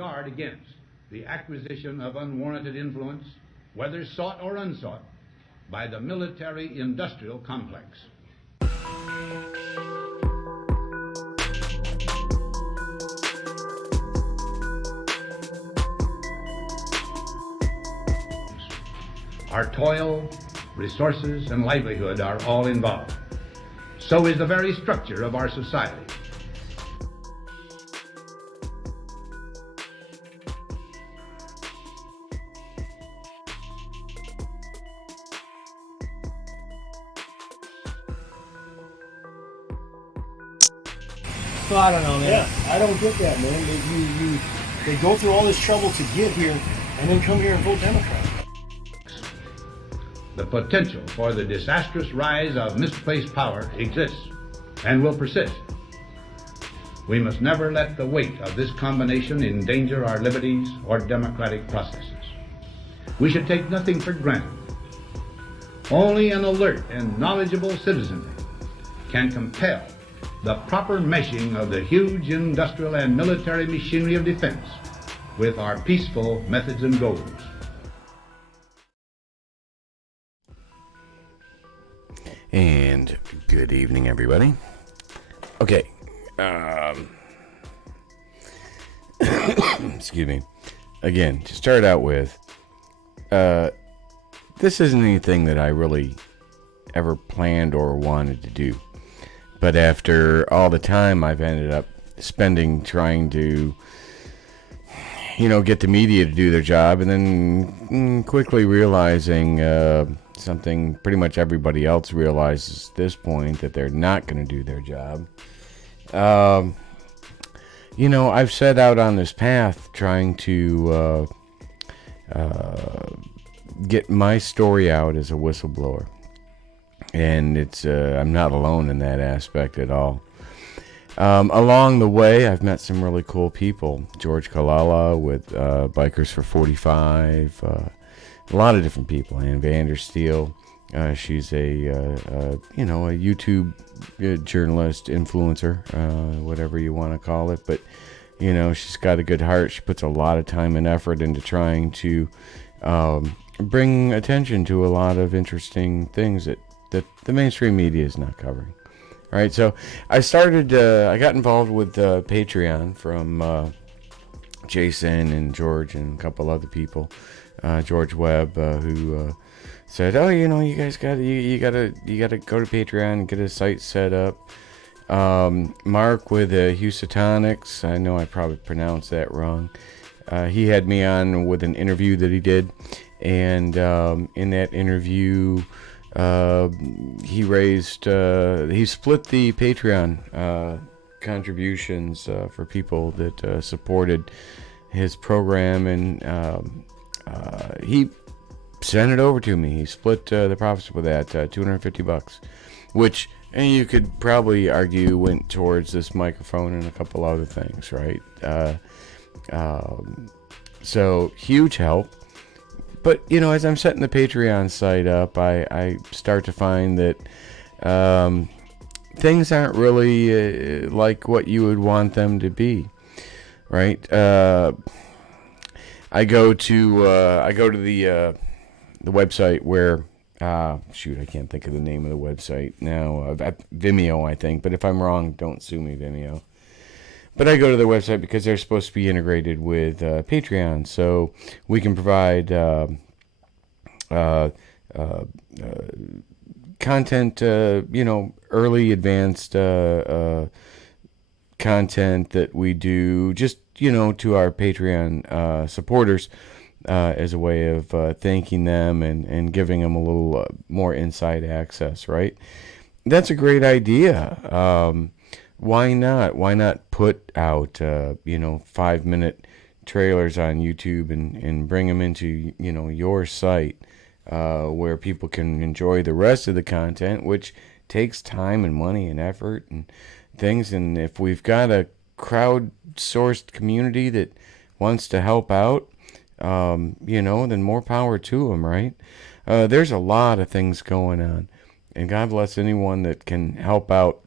guard against the acquisition of unwarranted influence, whether sought or unsought, by the military-industrial complex. Our toil, resources, and livelihood are all involved. So is the very structure of our society. So I don't know, man. Yeah, I don't get that, man. They go through all this trouble to get here and then come here and vote Democrat. The potential for the disastrous rise of misplaced power exists and will persist. We must never let the weight of this combination endanger our liberties or democratic processes. We should take nothing for granted. Only an alert and knowledgeable citizenry can compel the proper meshing of the huge industrial and military machinery of defense with our peaceful methods and goals. And good evening, everybody. Okay. Excuse me. Again, to start out with, this isn't anything that I really ever planned or wanted to do. But after all the time I've ended up spending trying to, get the media to do their job, and then quickly realizing something pretty much everybody else realizes at this point, that they're not going to do their job. I've set out on this path trying to get my story out as a whistleblower. And it's I'm not alone in that aspect at all. Along the way, I've met some really cool people. George Kalala with Bikers for 45. A lot of different people. Ann Vandersteel. She's a YouTube journalist, influencer, whatever you want to call it. But, she's got a good heart. She puts a lot of time and effort into trying to bring attention to a lot of interesting things that the mainstream media is not covering. All right, so I got involved with Patreon from Jason and George and a couple other people. George Webb, who said, "Oh, you guys got you gotta go to Patreon and get a site set up." Mark with Houstonics, I know I probably pronounced that wrong. He had me on with an interview that he did, and in that interview, he split the Patreon contributions for people that supported his program, and he sent it over to me. He split the profits with that, $250, which, and you could probably argue, went towards this microphone and a couple other things, right? So huge help. But, as I'm setting the Patreon site up, I start to find that things aren't really like what you would want them to be, right? I go to the website where, I can't think of the name of the website now. Vimeo, I think. But if I'm wrong, don't sue me, Vimeo. But I go to their website because they're supposed to be integrated with Patreon, so we can provide content, early advanced content that we do just, to our Patreon supporters as a way of thanking them and giving them a little more inside access, right? That's a great idea. Why not? Why not put out, 5-minute trailers on YouTube and bring them into, your site where people can enjoy the rest of the content, which takes time and money and effort and things. And if we've got a crowd-sourced community that wants to help out, then more power to them, right? There's a lot of things going on. And God bless anyone that can help out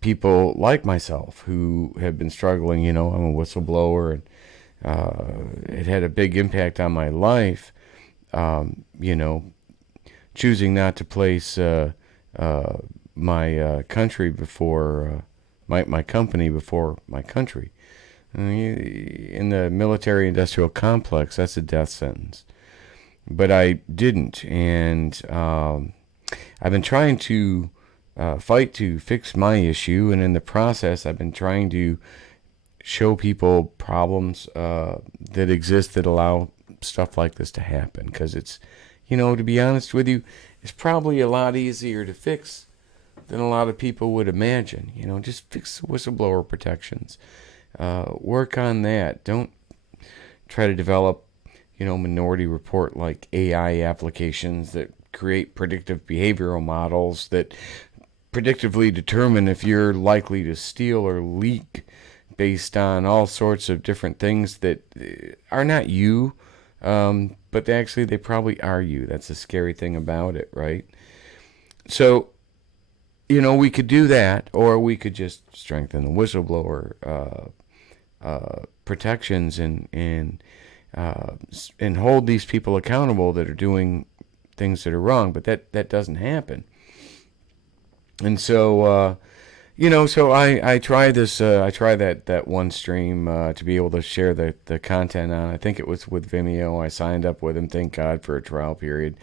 people like myself who have been struggling. You know, I'm a whistleblower, and it had a big impact on my life. You know, choosing not to place my country before my company before my country. In the military-industrial complex, that's a death sentence. But I didn't, and I've been trying to fight to fix my issue, and in the process, I've been trying to show people problems that exist that allow stuff like this to happen. Because it's, you know, to be honest with you, it's probably a lot easier to fix than a lot of people would imagine. You know, just fix whistleblower protections. Work on that. Don't try to develop, you know, Minority Report like AI applications that create predictive behavioral models that predictively determine if you're likely to steal or leak based on all sorts of different things that are not you, but actually they probably are you. That's the scary thing about it, right? So, you know, we could do that, or we could just strengthen the whistleblower protections and hold these people accountable that are doing things that are wrong. But that doesn't happen. And so, you know, so I try this. I try that one stream to be able to share the content on. I think it was with Vimeo. I signed up with them. Thank God for a trial period.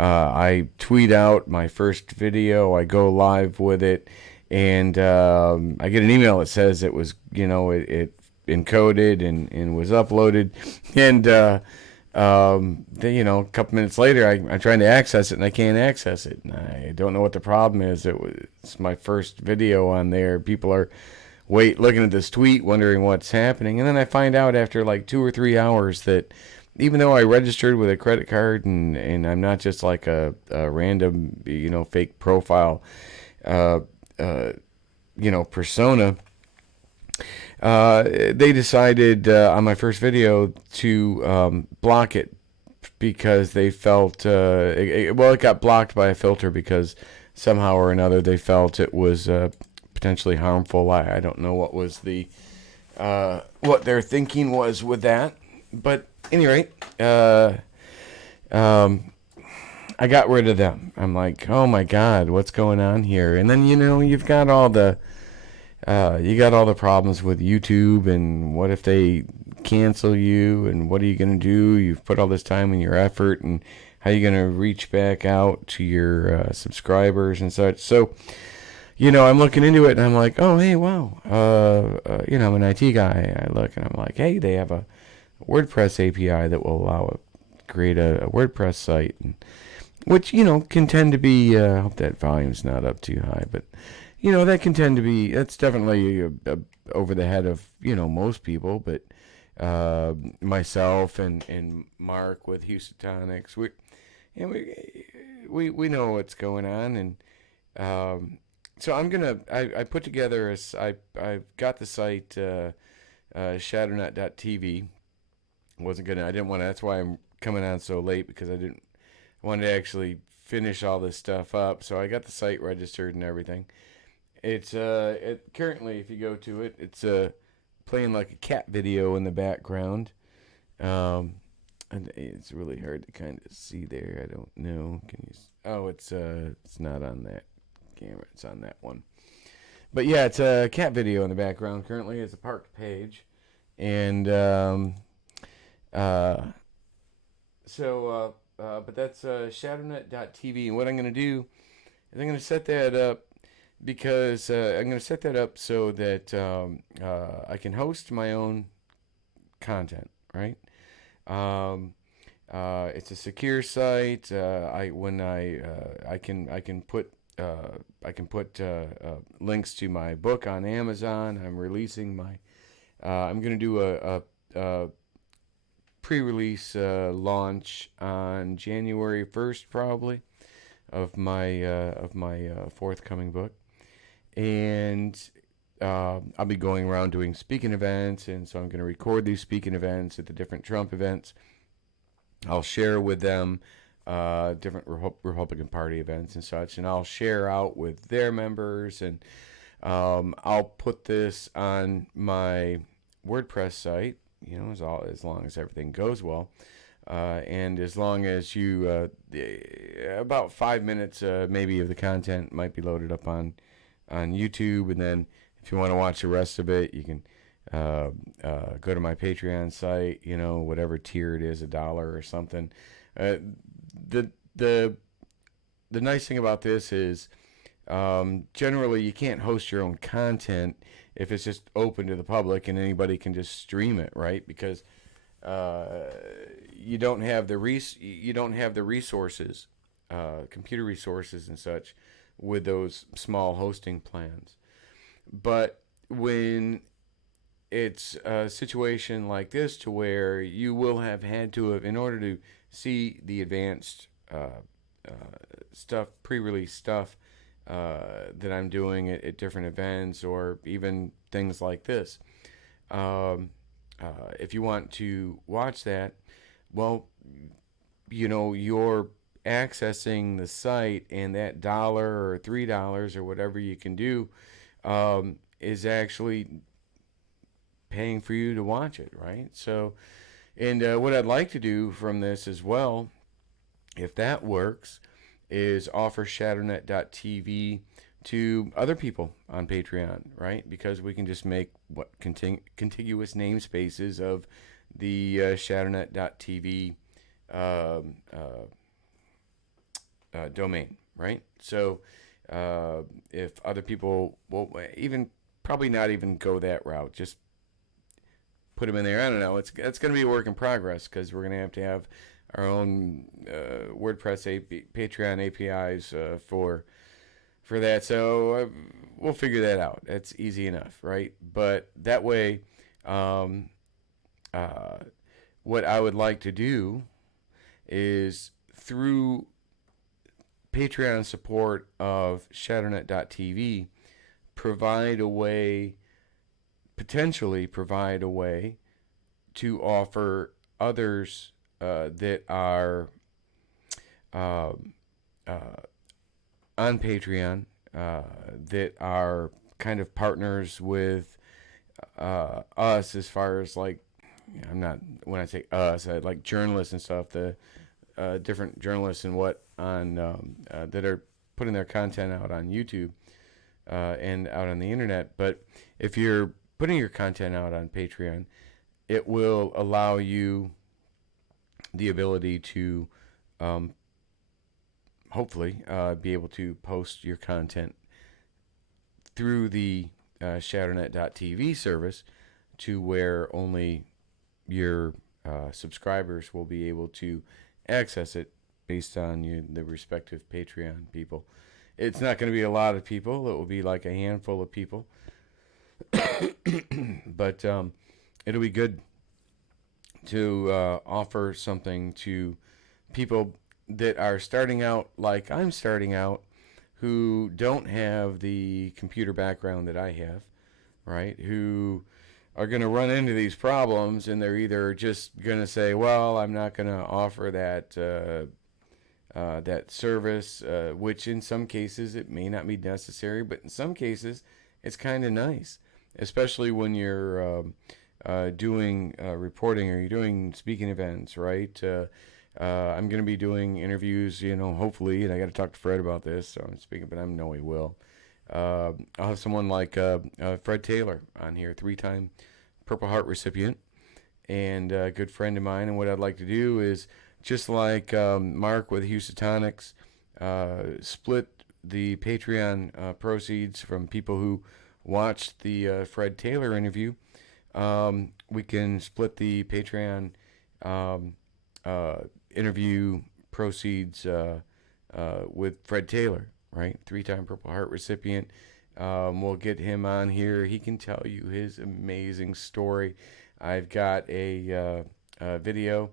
I tweet out my first video. I go live with it, and I get an email that says it was, you know, it encoded and was uploaded, and then, you know, a couple minutes later, I'm trying to access it, and I can't access it. And I don't know what the problem is. It's my first video on there. People are looking at this tweet, wondering what's happening, and then I find out after like 2 or 3 hours that even though I registered with a credit card and I'm not just like a random, you know, fake profile, you know, persona. They decided on my first video to block it because they felt it got blocked by a filter because somehow or another they felt it was potentially harmful. I don't know what was the what their thinking was with that, but at any rate, I got rid of them. I'm like, oh my God, what's going on here? And then, you know, you've got all the problems with YouTube, and what if they cancel you, and what are you going to do? You've put all this time and your effort, and how are you going to reach back out to your subscribers and such? So, you know, I'm looking into it, and I'm like, oh, hey, wow. You know, I'm an IT guy. I look, and I'm like, hey, they have a WordPress API that will allow create a WordPress site, and, which, you know, can tend to be, I hope that volume's not up too high, but you know, that can tend to be, that's definitely over the head of, you know, most people, but myself and Mark with Houstonics, we know what's going on, and so I put together, I got the site Shadownet.tv. I didn't want to, that's why I'm coming on so late, because I wanted to actually finish all this stuff up, so I got the site registered and everything. It's currently, if you go to it, it's playing like a cat video in the background, and it's really hard to kind of see there. I don't know. Can you? Oh, it's not on that camera. It's on that one. But yeah, it's a cat video in the background. Currently, it's a parked page, and but that's Shadownet.tv. And what I'm going to do is I'm going to set that up, because I'm going to set that up so that I can host my own content, right? It's a secure site. I can put links to my book on Amazon. I'm releasing my. I'm going to do a pre-release launch on January 1st, probably, of my forthcoming book. And I'll be going around doing speaking events, and so I'm going to record these speaking events at the different Trump events. I'll share with them different Republican Party events and such, and I'll share out with their members, and I'll put this on my WordPress site, as long as everything goes well. And as long as you, about 5 minutes maybe of the content might be loaded up on YouTube, and then if you want to watch the rest of it, you can go to my Patreon site, whatever tier it is, $1 or something. The nice thing about this is generally you can't host your own content if it's just open to the public and anybody can just stream it, right? Because you don't have the resources, computer resources and such, with those small hosting plans. But when it's a situation like this, to where you will have had to have, in order to see the advanced stuff, pre-release stuff that I'm doing at different events, or even things like this, if you want to watch that, well, you're accessing the site, and that $1 or $3 or whatever you can do is actually paying for you to watch it, right? So, and what I'd like to do from this as well, if that works, is offer Shadownet.tv to other people on Patreon, right? Because we can just make contiguous namespaces of the Shadownet.tv domain, right? So if other people will probably not even go that route, just put them in there. I don't know. It's going to be a work in progress, because we're going to have our own WordPress Patreon APIs for that. So we'll figure that out. That's easy enough, right? But that way, what I would like to do is, through Patreon support of Shadownet.tv, potentially provide a way to offer others that are on Patreon, that are kind of partners with us, as far as when I say us, I like journalists and stuff, the different journalists and that are putting their content out on YouTube and out on the internet. But if you're putting your content out on Patreon, it will allow you the ability to hopefully be able to post your content through the Shadownet.tv service, to where only your subscribers will be able to access it, based on the respective Patreon people. It's not going to be a lot of people. It will be like a handful of people. But it'll be good to offer something to people that are starting out, like I'm starting out, who don't have the computer background that I have, right? Who are going to run into these problems, and they're either just going to say, well, I'm not going to offer that service, which in some cases it may not be necessary, but in some cases it's kind of nice, especially when you're doing reporting, or you're doing speaking events, right? I'm going to be doing interviews, hopefully, and I got to talk to Fred about this, so I'm speaking, but I know he will. I'll have someone like Fred Taylor on here, 3-time Purple Heart recipient, and a good friend of mine. And what I'd like to do is, just like Mark with Houstonics, split the Patreon proceeds from people who watched the Fred Taylor interview. We can split the Patreon interview proceeds with Fred Taylor, right? 3-time Purple Heart recipient. We'll get him on here. He can tell you his amazing story. I've got a video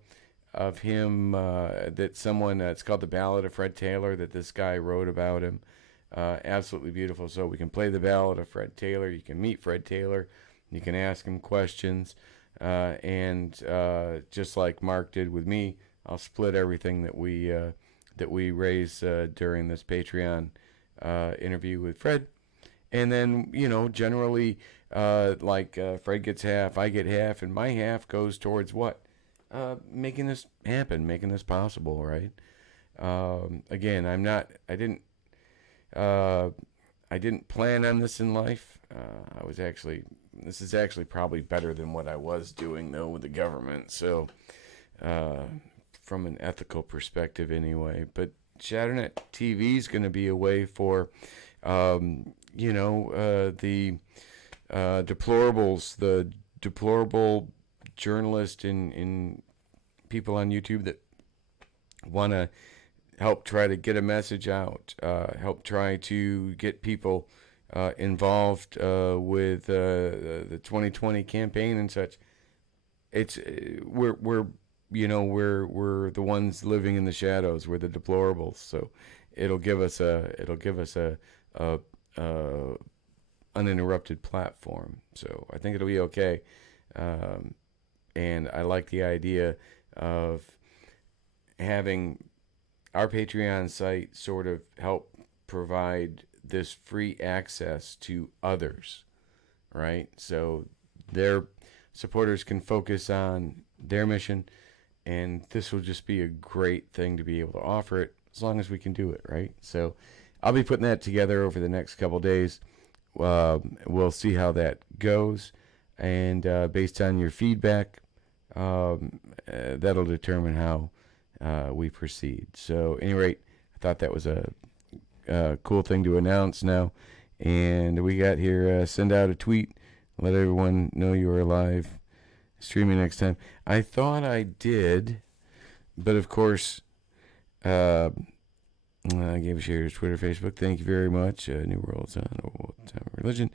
of him it's called The Ballad of Fred Taylor, that this guy wrote about him. Absolutely beautiful. So we can play The Ballad of Fred Taylor. You can meet Fred Taylor. You can ask him questions. And just like Mark did with me, I'll split everything that we that we raise during this Patreon interview with Fred. And then, generally, Fred gets half, I get half, and my half goes towards what? Making this happen, making this possible, right? Again, I didn't plan on this in life. This is actually probably better than what I was doing, though, with the government. So, from an ethical perspective anyway. But Shadownet TV is going to be a way for, the deplorables, the deplorable journalists and people on YouTube that want to help try to get a message out, help try to get people involved with the 2020 campaign and such. We're the ones living in the shadows. We're the deplorables. So it'll give us a uninterrupted platform. So I think it'll be okay. And I like the idea of having our Patreon site sort of help provide this free access to others, right? So their supporters can focus on their mission, and this will just be a great thing to be able to offer it as long as we can do it, right? So I'll be putting that together over the next couple days. We'll see how that goes, and based on your feedback, that'll determine how we proceed. So, at any rate, I thought that was a cool thing to announce now. And we got here, send out a tweet, let everyone know you are live, streaming next time. I thought I did, but of course, I gave a share to Twitter, Facebook. Thank you very much. New World's on Old Time Religion.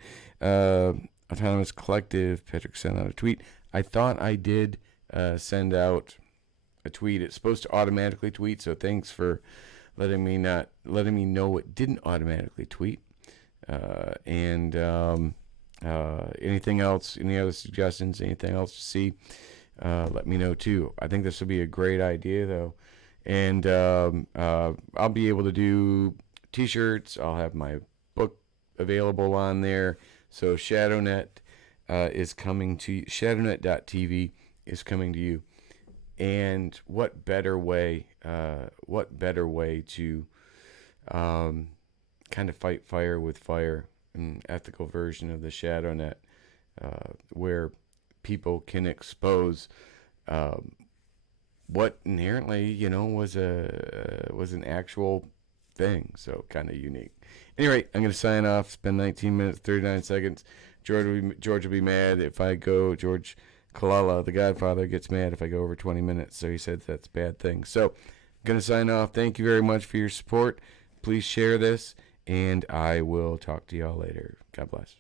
Autonomous Collective, Patrick sent out a tweet. I thought I did send out a tweet. It's supposed to automatically tweet, so thanks for letting me know it didn't automatically tweet. Anything else, any other suggestions, anything else to see, let me know too. I think this will be a great idea though. And I'll be able to do t-shirts. I'll have my book available on there. So Shadownet is coming to you. Shadownet.tv is coming to you. And what better way to kind of fight fire with fire, an ethical version of the Shadownet, where people can expose what inherently, was an actual thing. So kind of unique. Anyway, I'm going to sign off. Spend 19 minutes, 39 seconds. George will be mad if I go. George Kalala, the Godfather, gets mad if I go over 20 minutes. So he said that's a bad thing. So I'm going to sign off. Thank you very much for your support. Please share this, and I will talk to y'all later. God bless.